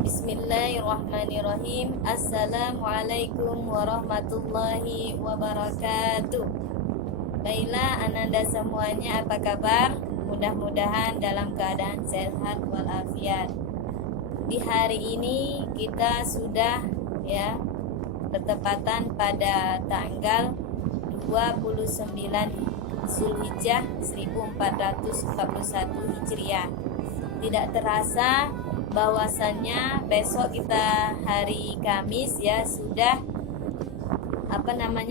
Bismillahirrahmanirrahim. Assalamualaikum warahmatullahi wabarakatuh. Baiklah ananda semuanya, apa kabar? Mudah-mudahan dalam keadaan sehat walafiat. Di hari ini kita sudah bertepatan pada tanggal 29 Zulhijjah 1441 Hijriah. Tidak terasa bahwasannya besok kita hari Kamis sudah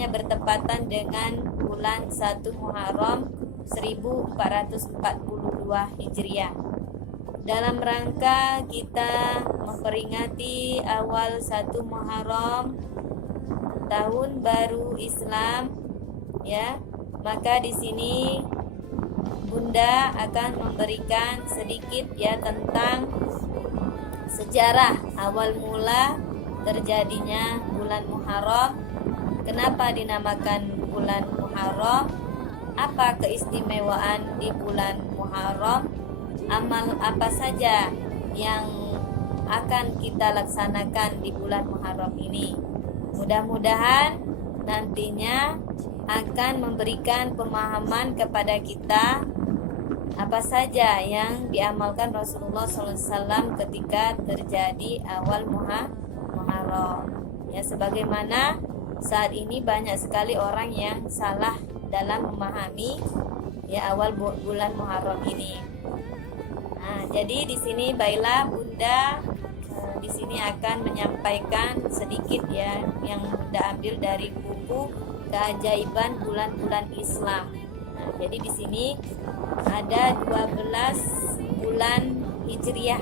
bertepatan dengan bulan 1 Muharram 1442 Hijriah. Dalam rangka kita memperingati awal 1 Muharram, tahun baru Islam, maka di sini Bunda akan memberikan sedikit tentang sejarah awal mula terjadinya bulan Muharram. Kenapa dinamakan bulan Muharram? Apa keistimewaan di bulan Muharram? Amal apa saja yang akan kita laksanakan di bulan Muharram ini? Mudah-mudahan nantinya akan memberikan pemahaman kepada kita apa saja yang diamalkan Rasulullah SAW ketika terjadi awal Muharram. Sebagaimana saat ini banyak sekali orang yang salah dalam memahami awal bulan Muharram ini. Nah, jadi di sini baiklah Bunda di sini akan menyampaikan sedikit yang Bunda ambil dari buku Keajaiban Bulan-Bulan Islam. Nah, jadi di sini ada 12 bulan Hijriah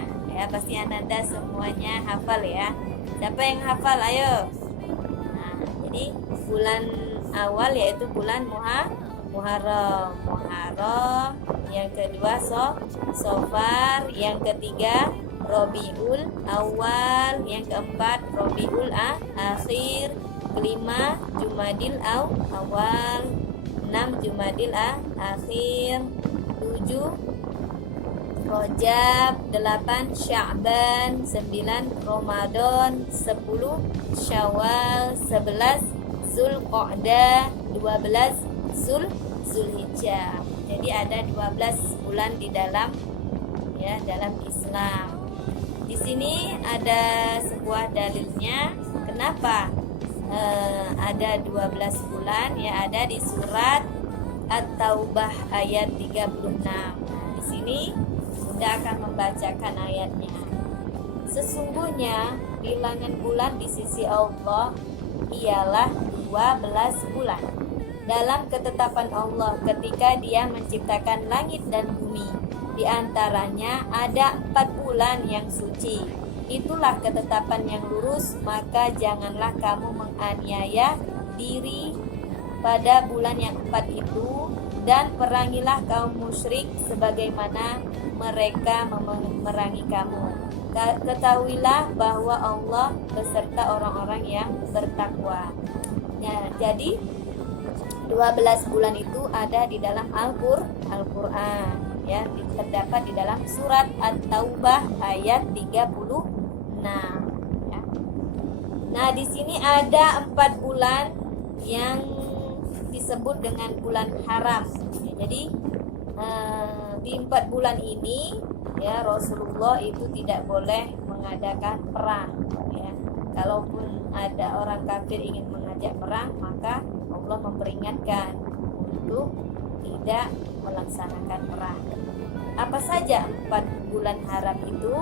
pasti Ananda semuanya hafal ya. Siapa yang hafal? Ayo. Nah, jadi bulan awal yaitu bulan Muharram, yang kedua Safar, yang ketiga Rabiul Awal, yang keempat Rabiul Akhir, kelima Jumadil Awal, 6 Jumadil Akhir, 7 Rajab, 8 Sya'ban, 9 Ramadan, 10 Syawal, 11 Zulqa'dah, 12 Zulhijjah. Jadi ada 12 bulan di dalam dalam Islam. Di sini ada sebuah dalilnya kenapa ada 12 bulan, ada di surat At-Taubah ayat 36. Nah, di sini Bunda akan membacakan ayatnya. Sesungguhnya bilangan bulan di sisi Allah ialah 12 bulan dalam ketetapan Allah ketika Dia menciptakan langit dan bumi. Di antaranya ada 4 bulan yang suci. Itulah ketetapan yang lurus, maka janganlah kamu menganiaya diri pada bulan yang 4 itu, dan perangilah kaum musyrik sebagaimana mereka memerangi kamu. Ketahuilah bahwa Allah beserta orang-orang yang bertakwa. Jadi 12 bulan itu ada di dalam Al-Qur'an. Terdapat di dalam surat At-Taubah ayat 36. Nah, di sini ada 4 bulan yang disebut dengan bulan haram. Jadi di 4 bulan ini Rasulullah itu tidak boleh mengadakan perang. Kalaupun ada orang kafir ingin mengajak perang, maka Allah memperingatkan untuk tidak melaksanakan perang. Apa saja 4 bulan haram itu?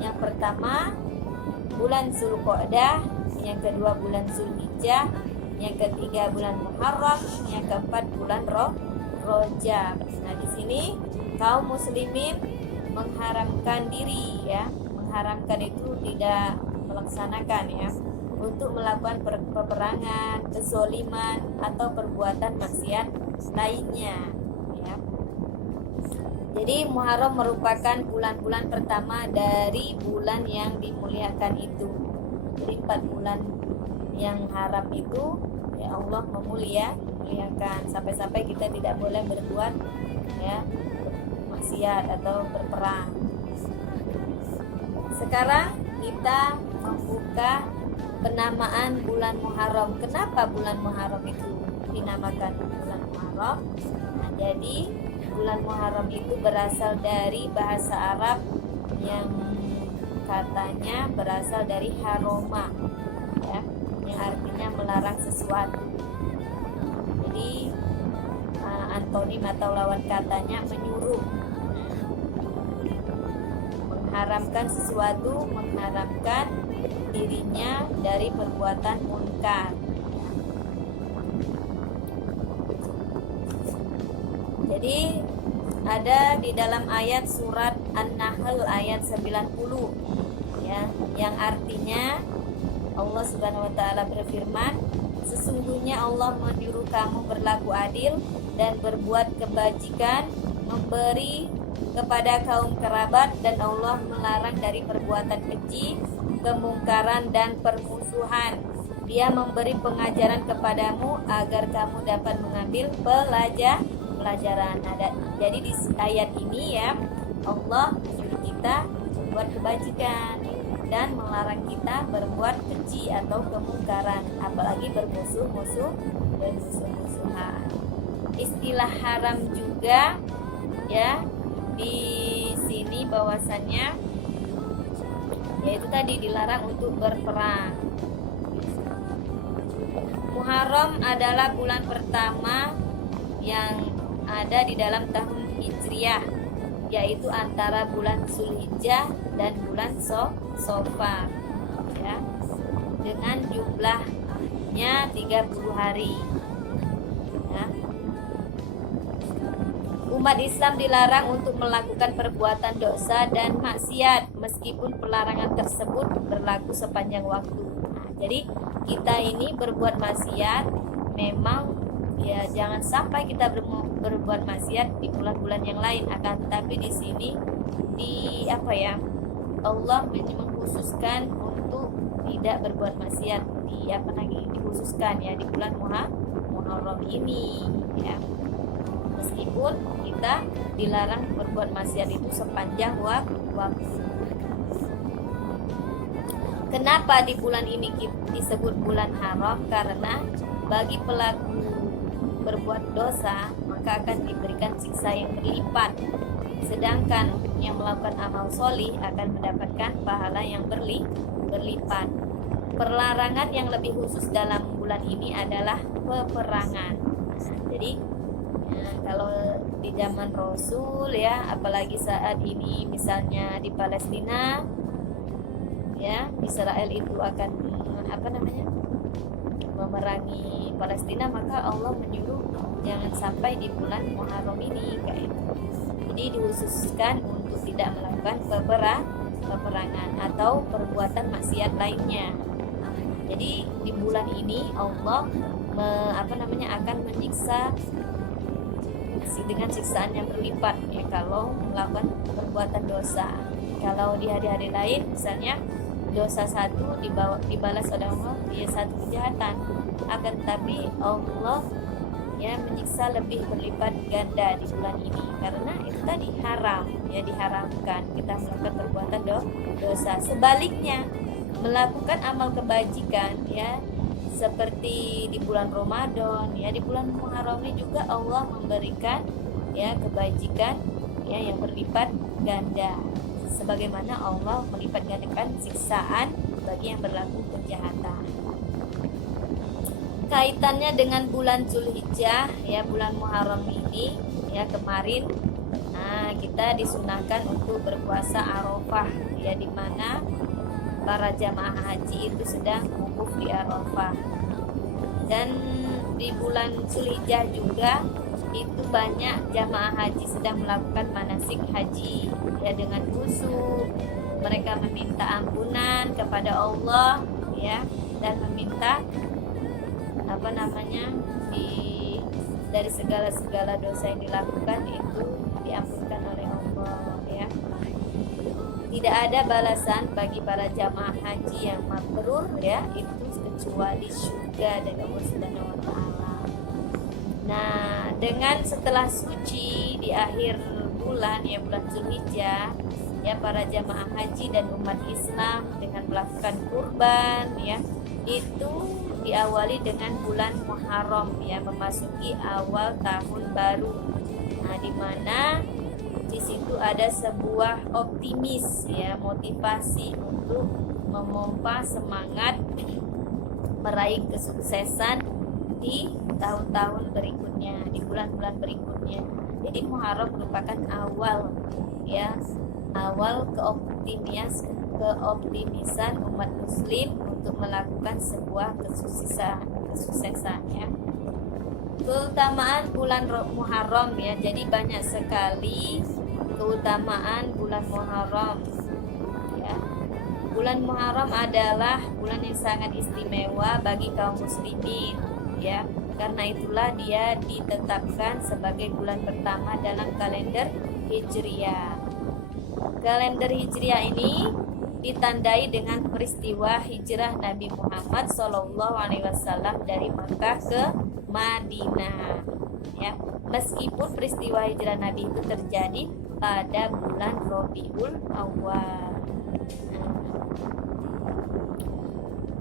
Yang pertama bulan Zulqa'dah, yang kedua bulan Zulhijjah, yang ketiga bulan Muharram, yang keempat bulan Rajab. Nah, di sini kaum muslimin mengharamkan diri mengharamkan itu tidak melaksanakan untuk melakukan peperangan, kezaliman atau perbuatan maksiat lainnya. Jadi Muharram merupakan bulan-bulan pertama dari bulan yang dimuliakan itu. Jadi 4 bulan yang haram itu Allah memuliakan, sampai-sampai kita tidak boleh berbuat maksiat atau berperang. sekarang kita membuka penamaan bulan Muharram. Kenapa bulan Muharram itu dinamakan bulan Muharram? Nah, jadi bulan Muharram itu berasal dari bahasa Arab yang katanya berasal dari haroma, ya, yang artinya melarang sesuatu. Jadi antonim atau lawan katanya menyuruh, mengharamkan sesuatu, mengharamkan dirinya dari perbuatan munkar. Jadi ada di dalam ayat surat An-Nahl ayat 90, ya, yang artinya Allah Subhanahu wa taala berfirman, sesungguhnya Allah menyuruh kamu berlaku adil dan berbuat kebajikan, memberi kepada kaum kerabat, dan Allah melarang dari perbuatan keji, kemungkaran dan permusuhan. Dia memberi pengajaran kepadamu agar kamu dapat mengambil pelajaran. Jadi di ayat ini ya, Allah menyuruh kita berbuat kebajikan dan melarang kita berbuat keji atau kemungkaran, apalagi bermusuh-musuhan. Istilah haram juga ya di sini bahwasannya yaitu tadi dilarang untuk berperang. Muharram adalah bulan pertama yang ada di dalam tahun Hijriah, yaitu antara bulan Zulhijjah dan bulan Safar, ya, dengan jumlahnya 30 hari. Ya. Umat Islam dilarang untuk melakukan perbuatan dosa dan maksiat meskipun pelarangan tersebut berlaku sepanjang waktu. Nah, jadi kita ini berbuat maksiat memang ya jangan sampai kita berbuat maksiat di bulan-bulan yang lain, akan tetapi di sini Allah mengkhususkan untuk tidak berbuat maksiat dikhususkan ya di bulan Muharram ini ya. Meskipun kita dilarang berbuat maksiat itu sepanjang waktu. Kenapa di bulan ini disebut bulan haram? Karena bagi pelaku berbuat dosa maka akan diberikan siksa yang berlipat, sedangkan yang melakukan amal solih akan mendapatkan pahala yang berlipat. Perlarangan yang lebih khusus dalam bulan ini adalah peperangan. Jadi kalau di zaman Rasul ya, apalagi saat ini misalnya di Palestina ya, Israel itu akan memerangi Palestina, maka Allah menyuruh jangan sampai di bulan Muharram ini kayak itu. Jadi dikhususkan untuk tidak melakukan peperangan atau perbuatan maksiat lainnya. Jadi di bulan ini Allah akan menyiksa dengan siksaan yang berlipat ya kalau melakukan perbuatan dosa. Kalau di hari-hari lain misalnya dosa satu dibalas oleh Allah ya satu kejahatan, akan tetapi Allah ya menyiksa lebih berlipat ganda di bulan ini karena itu tadi haram ya, diharamkan kita melakukan perbuatan dosa. Sebaliknya melakukan amal kebajikan ya seperti di bulan Ramadan ya, di bulan Muharram ini juga Allah memberikan ya kebajikan ya yang berlipat ganda, sebagaimana Allah melipat gandakan siksaan bagi yang berlaku kejahatan. Kaitannya dengan bulan Zulhijjah ya, bulan Muharram ini ya, kemarin kita disunahkan untuk berpuasa Arafah ya, di mana para jamaah haji itu sedang wukuf di Arafah. Dan di bulan Zulhijjah juga itu banyak jamaah haji sedang melakukan manasik haji ya, dengan khusyuk mereka meminta ampunan kepada Allah ya, dan meminta dari segala dosa yang dilakukan itu diampunkan oleh Allah ya. Tidak ada balasan bagi para jamaah haji yang mabrur ya itu kecuali surga dari Allah Subhanahu wa taala. Nah, dengan setelah suci di akhir bulan ya, bulan Zulhijjah, ya para jamaah haji dan umat Islam dengan melakukan kurban, ya itu diawali dengan bulan Muharram, ya memasuki awal tahun baru. Nah, di mana di situ ada sebuah optimis, ya motivasi untuk memompa semangat meraih kesuksesan di tahun-tahun berikutnya, di bulan-bulan berikutnya. Jadi Muharram merupakan awal, ya awal keoptimisan umat muslim untuk melakukan sebuah kesuksesan, ya. Keutamaan bulan Muharram, ya. Jadi banyak sekali keutamaan bulan Muharram, ya. Bulan Muharram adalah bulan yang sangat istimewa bagi kaum muslimin, ya. Karena itulah dia ditetapkan sebagai bulan pertama dalam kalender Hijriah. Kalender Hijriah ini ditandai dengan peristiwa hijrah Nabi Muhammad SAW dari Makkah ke Madinah, ya. Meskipun peristiwa hijrah Nabi itu terjadi pada bulan Rabiul Awal.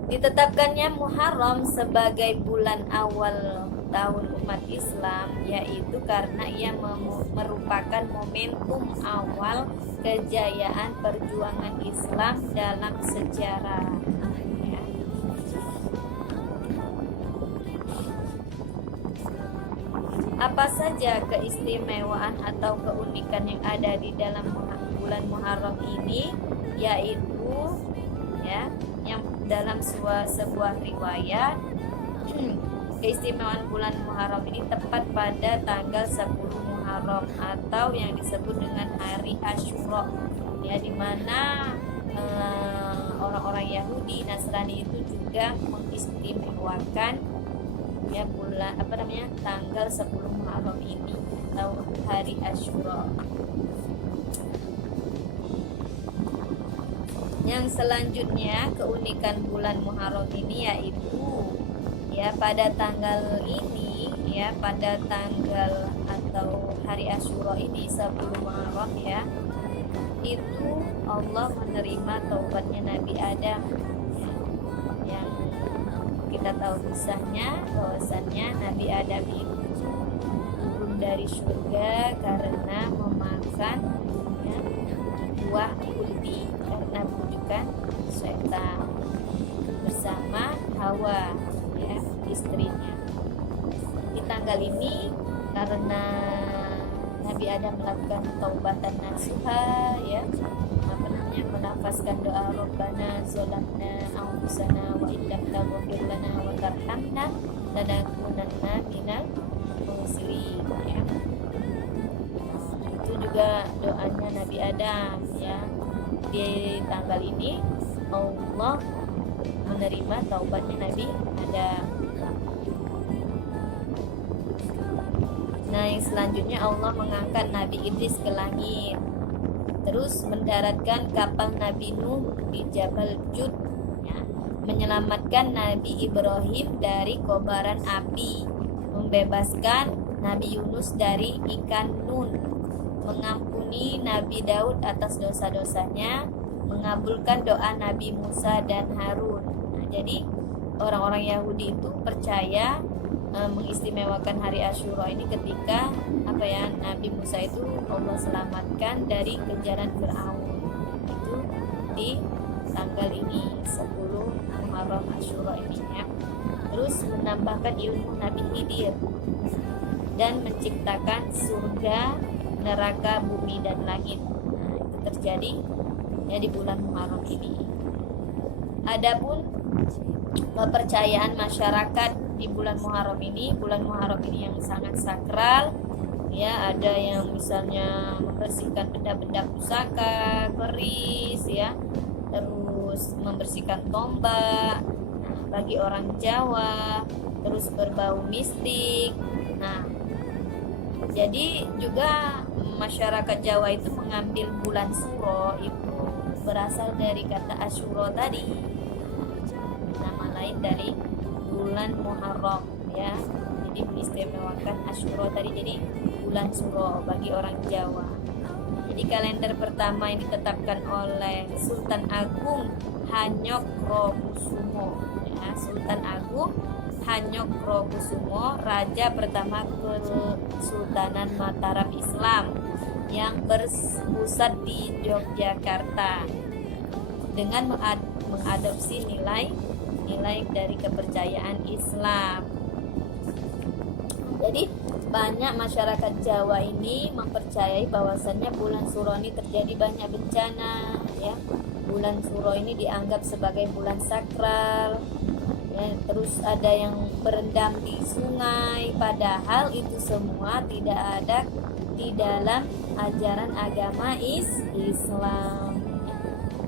Ditetapkannya Muharram sebagai bulan awal tahun umat Islam yaitu karena ia merupakan momentum awal kejayaan perjuangan Islam dalam sejarah, ya. Apa saja keistimewaan atau keunikan yang ada di dalam bulan Muharram ini, yaitu, ya, yang dalam sebuah riwayat keistimewaan bulan Muharram ini tepat pada tanggal 10 Muharram atau yang disebut dengan hari Asyura, ya, di mana orang-orang Yahudi Nasrani itu juga mengistimewakan, ya, tanggal 10 Muharram ini atau hari Asyura. Yang selanjutnya keunikan bulan Muharram ini yaitu, ya, pada tanggal ini, ya, pada tanggal atau hari Asyura ini 10 Muharram, ya, itu Allah menerima taubatnya Nabi Adam, ya, yang kita tahu kisahnya bahwasannya Nabi Adam itu turun dari surga karena memakan, ya, buah kulti karena bujukan setan bersama Hawa, ya, istrinya. Di tanggal ini karena Nabi Adam melakukan taubatan nasuha, ya, menafaskan doa Rabbana zalamna anfusana wa illam taghfir lana wa tarhamna lanakunanna minal khasirin, ya. Itu juga doanya Nabi Adam, ya. Di tanggal ini Allah menerima taubatnya Nabi Adam. Nah, yang selanjutnya Allah mengangkat Nabi Idris ke langit, terus mendaratkan kapal Nabi Nuh di Jabal Jud, ya, menyelamatkan Nabi Ibrahim dari kobaran api, membebaskan Nabi Yunus dari ikan nun, mengampuni Nabi Daud atas dosa-dosanya, mengabulkan doa Nabi Musa dan Harun. Nah, jadi orang-orang Yahudi itu percaya mengistimewakan hari Asyura ini ketika Nabi Musa itu Allah selamatkan dari kejaran Fir'aun. Itu di tanggal ini 10 Muharram Asyura ini, ya. Terus menambahkan ilmu Nabi Khidir dan menciptakan surga, neraka, bumi dan langit. Nah, itu terjadi, ya, di bulan Muharram ini. Adapun kepercayaan masyarakat di bulan Muharram ini yang sangat sakral, ya. Ada yang misalnya membersihkan benda-benda pusaka, keris, ya, terus membersihkan tombak, nah, bagi orang Jawa, terus berbau mistik. Nah, jadi juga masyarakat Jawa itu mengambil bulan Suro itu berasal dari kata Asyura tadi, nama lain dari bulan Muharram, ya. Jadi mengistimewakan Asyura tadi jadi bulan Suro bagi orang Jawa. Jadi kalender pertama yang ditetapkan oleh Sultan Agung Hanyokrokusumo, ya, Sultan Agung Hanyokrokusumo, raja pertama Kesultanan Mataram Islam yang berpusat di Yogyakarta, dengan mengadopsi nilai dari kepercayaan Islam. Jadi banyak masyarakat Jawa ini mempercayai bahwasannya bulan Suro ini terjadi banyak bencana, ya. Bulan Suro ini dianggap sebagai bulan sakral, ya. Terus ada yang berendam di sungai, padahal itu semua tidak ada di dalam ajaran agama Islam.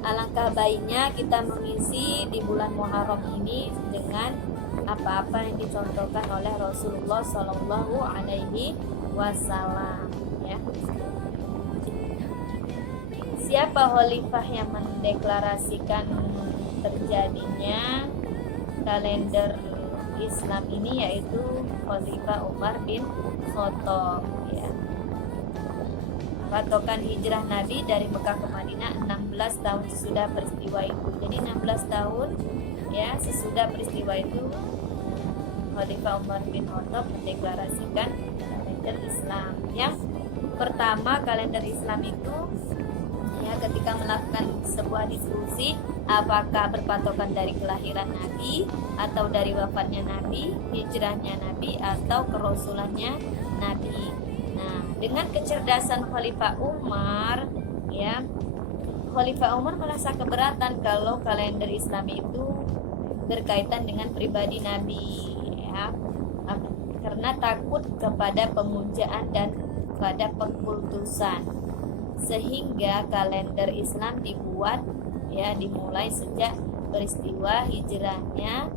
Alangkah baiknya kita mengisi di bulan Muharram ini dengan apa-apa yang dicontohkan oleh Rasulullah Shallallahu Alaihi Wasallam, ya. Siapa khalifah yang mendeklarasikan terjadinya kalender Islam ini, yaitu Khalifah Umar bin Khattab, ya. Patokan hijrah Nabi dari Mekah ke Madinah 16 tahun sesudah peristiwa itu. Jadi 16 tahun, ya, sesudah peristiwa itu Khalifah Umar bin Khattab mendeklarasikan kalender Islam. Yang pertama, kalender Islam itu, ya, ketika melakukan sebuah diskusi apakah berpatokan dari kelahiran Nabi atau dari wafatnya Nabi, hijrahnya Nabi, atau kerasulannya Nabi. Nah, dengan kecerdasan Khalifah Umar, ya, Khalifah Umar merasa keberatan kalau kalender Islam itu berkaitan dengan pribadi Nabi, ya, karena takut kepada pemujaan dan kepada pengkultusan, sehingga kalender Islam dibuat, ya, dimulai sejak peristiwa hijrahnya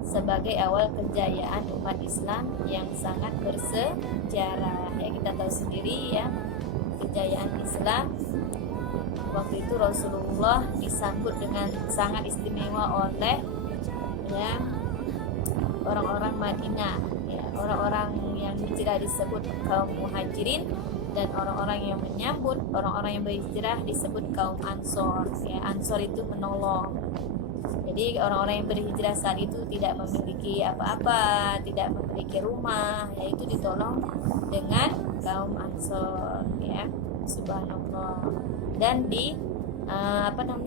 sebagai awal kejayaan umat Islam yang sangat bersejarah. Ya, kita tahu sendiri, ya, kejayaan Islam waktu itu Rasulullah disambut dengan sangat istimewa oleh, ya, orang-orang Madinah, ya, orang-orang yang hijrah disebut kaum Muhajirin, dan orang-orang yang menyambut orang-orang yang berhijrah disebut kaum Ansor, ya. Ansor itu menolong. Jadi orang-orang yang berhijrah saat itu tidak memiliki apa-apa, tidak memiliki rumah, yaitu ditolong dengan kaum Ansor, ya. Subhanallah. Dan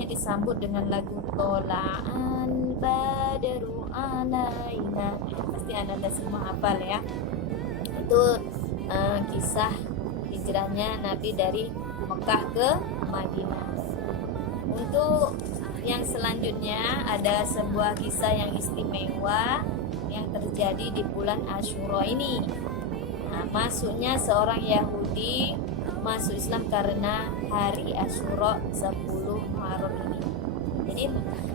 disambut dengan lagu Tola'al Badru Alaina. Pasti Anda semua hafal, ya. Itu kisah hijrahnya Nabi dari Mekah ke Madinah. Untuk yang selanjutnya ada sebuah kisah yang istimewa yang terjadi di bulan Asyura ini. Nah, masuknya seorang Yahudi masuk Islam karena hari Asyura 10 Muharram ini. Jadi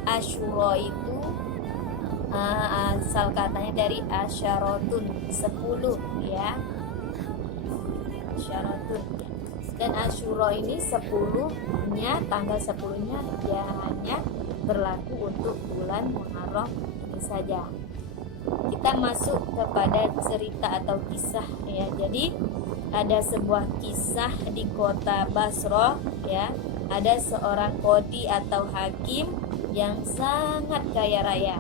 Asyura itu asal katanya dari asyaratun, 10, ya. Asyaratun. Dan Asyura ini 10-nya, tanggal 10-nya dia hanya berlaku untuk bulan Muharram ini saja. Kita masuk kepada cerita atau kisah, ya. Jadi ada sebuah kisah di kota Basra, ya. Ada seorang qadhi atau hakim yang sangat kaya raya.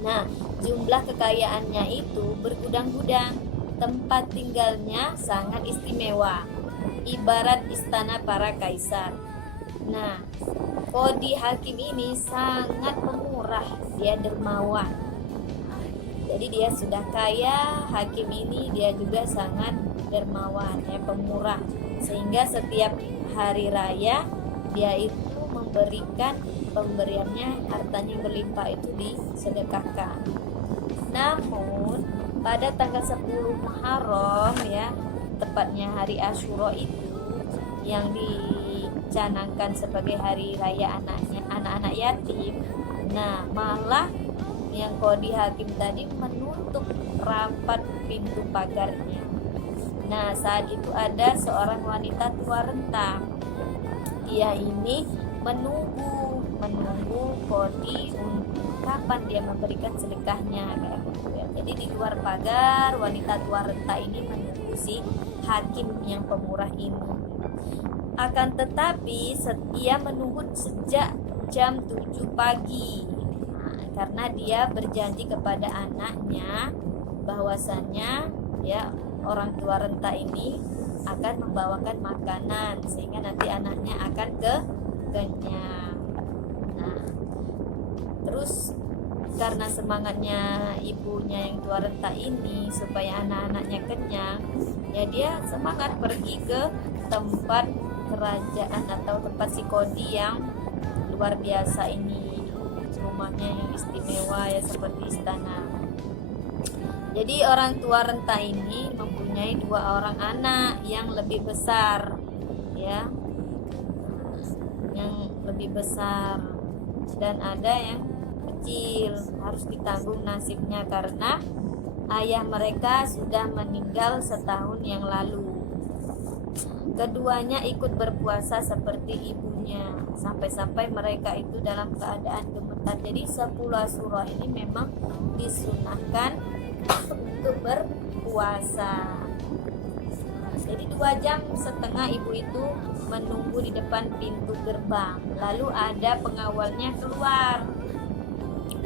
Nah, jumlah kekayaannya itu bergudang-gudang. Tempat tinggalnya sangat istimewa, ibarat istana para kaisar. Nah, qadhi hakim ini sangat pemurah, dia dermawan. Jadi dia sudah kaya, hakim ini dia juga sangat dermawan, ya, pemurah. Sehingga setiap hari raya dia itu memberikan pemberiannya, hartanya yang berlimpah itu disedekahkan. Namun pada tanggal 10 Muharram, ya, tepatnya hari Asyura itu yang dicanangkan sebagai hari raya anak-anak yatim. Nah, malah yang qadhi hakim tadi menutup rapat pintu pagarnya. Nah, saat itu ada seorang wanita tua renta. Dia ini menunggu qadhi kapan dia memberikan sedekahnya, kayak gitu, ya. Jadi di luar pagar wanita tua renta ini menunggu si hakim yang pemurah ini. Akan tetapi ia menunggu sejak jam 7 pagi. Karena dia berjanji kepada anaknya bahwasannya ya orang tua renta ini akan membawakan makanan sehingga nanti anaknya akan kenyang. Nah, terus karena semangatnya ibunya yang tua renta ini supaya anak-anaknya kenyang, ya dia semangat pergi ke tempat kerajaan atau tempat si Kodi yang luar biasa ini, rumahnya yang istimewa ya seperti istana. Jadi orang tua renta ini mempunyai 2 orang anak yang lebih besar, ya, yang lebih besar, dan ada yang kecil. Harus ditanggung nasibnya karena ayah mereka sudah meninggal setahun yang lalu. Keduanya ikut berpuasa seperti ibunya, sampai-sampai mereka itu dalam keadaan gemetar. Jadi 10 Asyura ini memang disunahkan untuk berpuasa. Jadi 2,5 jam ibu itu menunggu di depan pintu gerbang. Lalu ada pengawalnya keluar.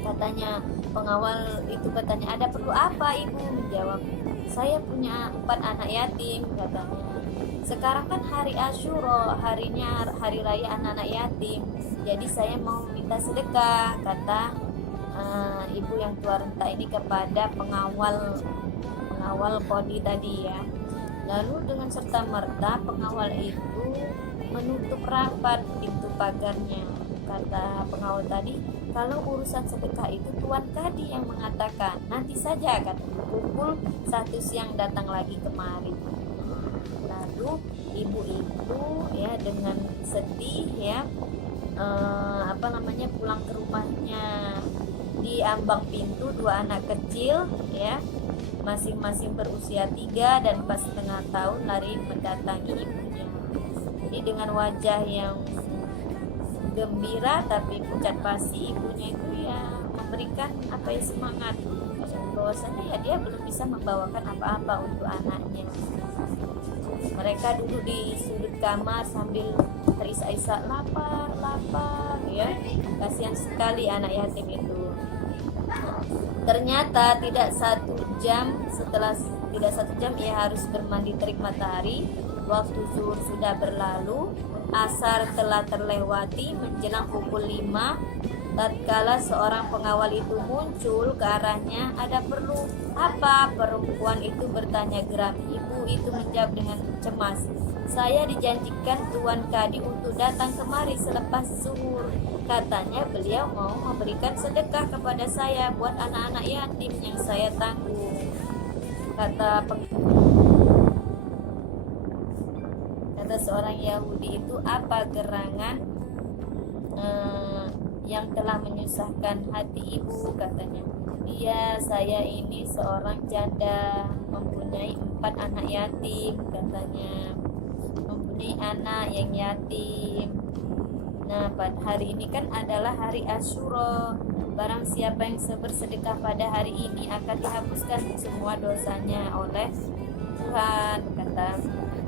Katanya pengawal itu ada perlu apa ibu? Menjawab, saya punya 4 anak yatim katanya. Sekarang kan hari Asyura, harinya hari raya anak-anak yatim. Jadi saya mau minta sedekah, kata ibu yang tua renta ini kepada pengawal Kodi tadi ya. Lalu dengan serta merta pengawal itu menutup rapat pintu pagarnya. Kata pengawal tadi, kalau urusan sedekah itu Tuan Kadi yang mengatakan, nanti saja kata pukul 1 siang datang lagi kemari. Lalu ibu-ibu ya dengan sedih ya pulang ke rumahnya. Di ambang pintu 2 anak kecil ya, masing-masing berusia 3 dan 4,5 tahun lari mendatangi ibunya. Jadi dengan wajah yang gembira tapi pucat pasi, ibunya itu ya memberikan semangat bahwasanya ya dia belum bisa membawakan apa-apa untuk anaknya. Mereka duduk di sudut kamar sambil terisak-isak lapar ya. Kasihan sekali anak yatim itu. Ternyata tidak 1 jam ia harus bermandi terik matahari. Waktu zuhur sudah berlalu, asar telah terlewati. Menjelang pukul 5, tatkala seorang pengawal itu muncul ke arahnya, ada perlu apa? Perempuan itu bertanya geram. Ibu itu menjawab dengan cemas, saya dijanjikan Tuan Kadi untuk datang kemari selepas zuhur. Katanya beliau mau memberikan sedekah kepada saya buat anak-anak yatim yang saya tanggung. Kata seorang Yahudi itu, apa gerangan yang telah menyusahkan hati ibu? Katanya, iya, saya ini seorang janda mempunyai 4 anak yatim. Katanya mempunyai anak yang yatim. Nah, pada hari ini kan adalah hari Asyura. Barang siapa yang bersedekah pada hari ini akan dihapuskan semua dosanya oleh Tuhan, kata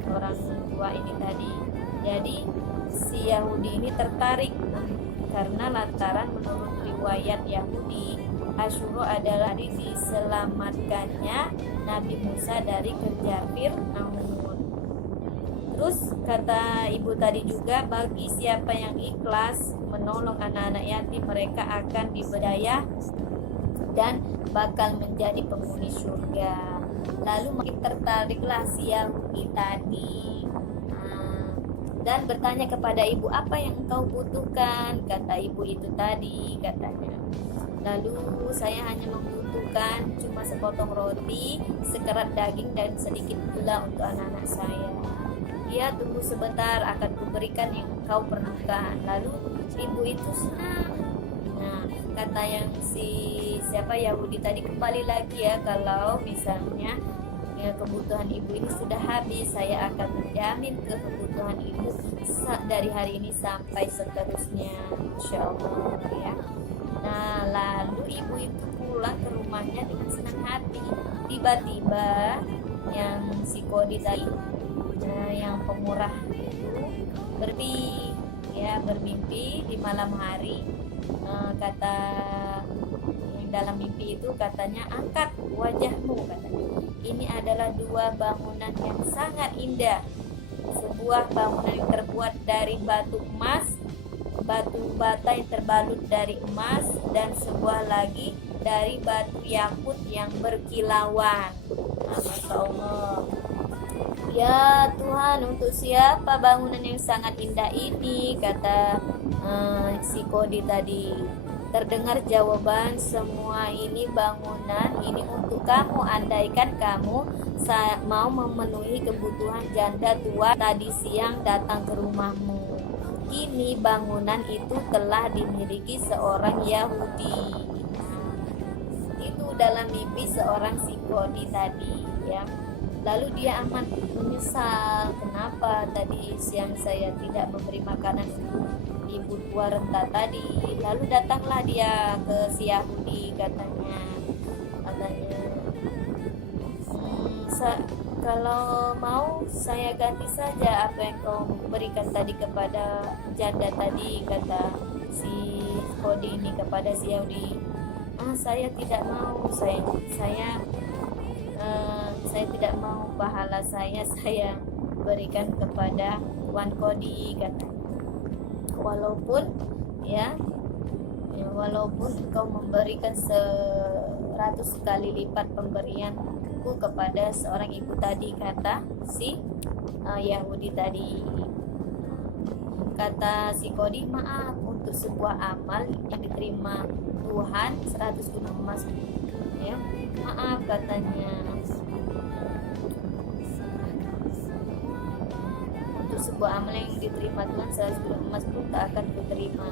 orang tua ini tadi. Jadi si Yahudi ini tertarik karena lantaran menurut riwayat Yahudi, Asyura adalah diselamatkannya Nabi Musa dari kejar Fir'aun. Terus kata ibu tadi juga, bagi siapa yang ikhlas menolong anak-anak yatim, mereka akan diberdaya dan bakal menjadi penghuni surga. Lalu makin tertariklah si Yahudi tadi dan bertanya kepada ibu, apa yang engkau butuhkan? Kata ibu itu tadi, katanya, lalu saya hanya membutuhkan cuma sepotong roti, sekerat daging dan sedikit gula untuk anak-anak saya. Dia tunggu sebentar, akan kuberikan yang engkau perlukan. Lalu ibu itu senang. Nah, kata yang Yahudi tadi, kembali lagi ya, kalau misalnya ya, kebutuhan ibu ini sudah habis, saya akan menjamin kebutuhan ibu dari hari ini sampai seterusnya, insya Allah ya. Nah, lalu ibu itu pulang ke rumahnya dengan senang hati. Tiba-tiba yang si Kodi tadi yang pemurah itu bermimpi di malam hari. Kata yang dalam mimpi itu katanya, angkat wajahmu, katanya. Ini adalah dua bangunan yang sangat indah. Sebuah bangunan yang terbuat dari batu emas, batu bata yang terbalut dari emas, dan sebuah lagi dari batu yakut yang berkilauan. Masya Allah. Ya Tuhan, untuk siapa bangunan yang sangat indah ini? Kata si Kodi tadi. Terdengar jawaban, semua ini bangunan ini untuk kamu, andaikan kamu mau memenuhi kebutuhan janda tua tadi siang datang ke rumahmu. Kini bangunan itu telah dimiliki seorang Yahudi. Itu dalam mimpi seorang si Kodi tadi, ya. Lalu dia amat menyesal, kenapa tadi siang saya tidak memberi makanan untuk ibu tua renta tadi. Lalu datanglah dia ke si Yahudi, katanya kalau mau saya ganti saja apa yang kau berikan tadi kepada janda tadi, kata si Kodi ini kepada si Yahudi. Saya tidak mau, saya tidak mau pahala saya berikan kepada Tuan Kodi, kata. Walaupun kau memberikan 100 kali lipat pemberianku kepada seorang ibu tadi, kata si Yahudi tadi. Kata si Kodi, maaf, untuk sebuah amal yang diterima Tuhan 100 gunung emas, ya. Maaf, katanya, untuk sebuah amal yang diterima Tuhan 100 gunung emas pun tak akan kuterima.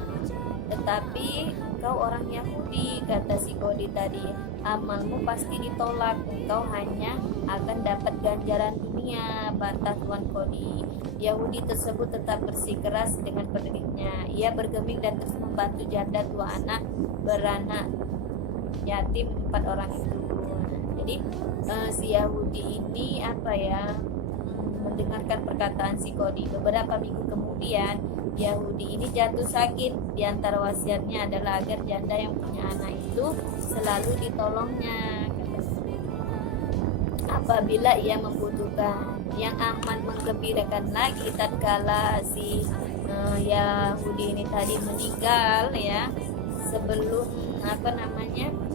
Tetapi engkau orang Yahudi, kata si Kodi tadi, amalmu pasti ditolak, engkau hanya akan dapat ganjaran dunia, bantah Tuan Kodi. Yahudi tersebut tetap bersikeras dengan pendirinya. Ia bergeming dan terus membantu janda tua anak beranak yatim 4 orang itu. Jadi si Yahudi ini mendengarkan perkataan si Kodi. Beberapa minggu kemudian Yahudi ini jatuh sakit. Di antara wasiatnya adalah agar janda yang punya anak itu selalu ditolongnya apabila ia membutuhkan. Yang amat menggembirakan lagi tatkala si Yahudi ini tadi meninggal, ya, sebelum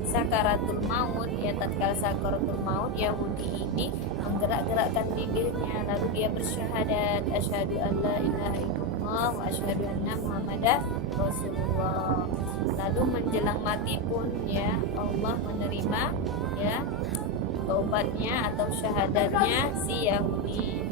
sakaratul maut, ya, tatkala sakaratul maut, Yahudi ini menggerak-gerakkan bibirnya, lalu dia bersyahadat, asyhadu an la ilaha illallah wa asyhadu anna muhammadar rasulullah. Lalu menjelang mati pun, ya, Allah menerima, ya, taubatnya atau syahadatnya si Yahudi.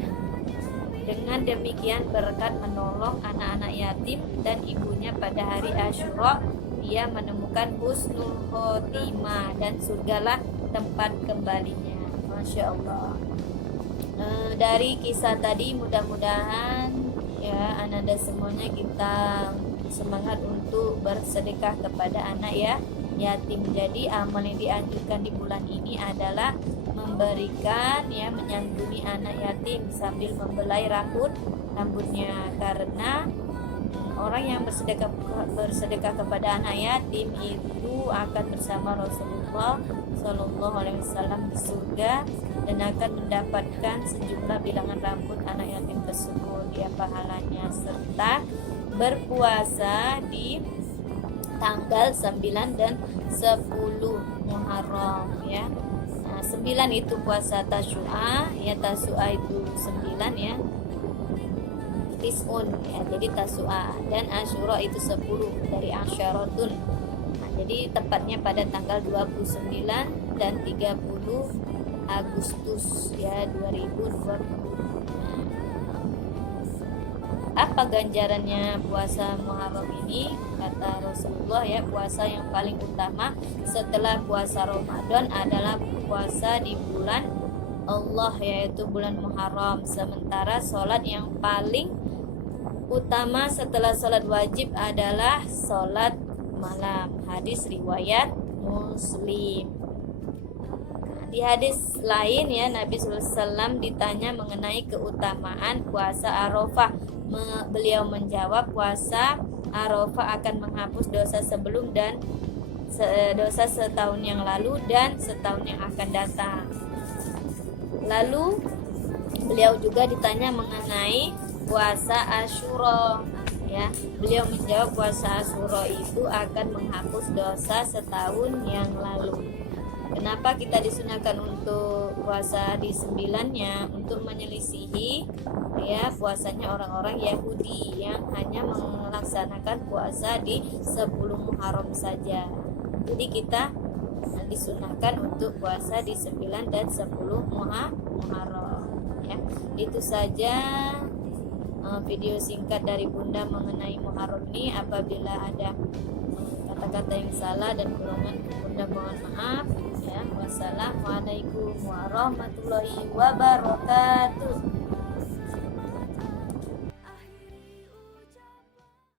Dengan demikian berkat menolong anak-anak yatim dan ibunya pada hari Asyura, dia menemukan husnul khotimah dan surgalah tempat kembalinya. Masya Allah. Dari kisah tadi mudah-mudahan, ya, ananda semuanya kita semangat untuk bersedekah kepada anak, ya, yatim. Jadi amal yang dianjurkan di bulan ini adalah memberikan, ya, menyantuni anak yatim sambil membelai rambutnya, karena orang yang bersedekah kepada anak yatim itu akan bersama Rasulullah Shallallahu Alaihi Wasallam di surga dan akan mendapatkan sejumlah bilangan rambut anak yatim tersebut, ya, pahalanya, serta berpuasa di tanggal 9 dan 10 Muharram, ya. 9 itu puasa Tasyu'a, ya, Tasyu'a itu 9, ya, Tis'un, ya, jadi Tasyu'a, dan Asyura itu 10 dari Asyaratun. Jadi tepatnya pada tanggal 29 dan 30 Agustus, ya, 2020. Apa ganjarannya puasa Muharram ini? Kata Rasulullah, ya, puasa yang paling utama setelah puasa Ramadan adalah puasa di bulan Allah, yaitu bulan Muharram. Sementara sholat yang paling utama setelah sholat wajib adalah sholat malam. Hadis riwayat Muslim. Di hadis lain ya, Nabi SAW ditanya mengenai keutamaan puasa Arafah. Beliau menjawab, puasa Arafah akan menghapus dosa sebelum dan dosa setahun yang lalu dan setahun yang akan datang. Lalu beliau juga ditanya mengenai puasa Asyura ya. Beliau menjawab, puasa Asyura itu akan menghapus dosa setahun yang lalu. Kenapa kita disunahkan untuk puasa di 9-nya? Untuk menyelisihi ya puasanya orang-orang Yahudi yang hanya melaksanakan puasa di 10 Muharram saja. Jadi kita disunahkan untuk puasa di 9 dan 10 Muharram ya. Itu saja video singkat dari Bunda mengenai Muharram ini. Apabila ada kata-kata yang salah dan kurangan, Bunda mohon maaf ya. Wassalamualaikum warahmatullahi wabarakatuh.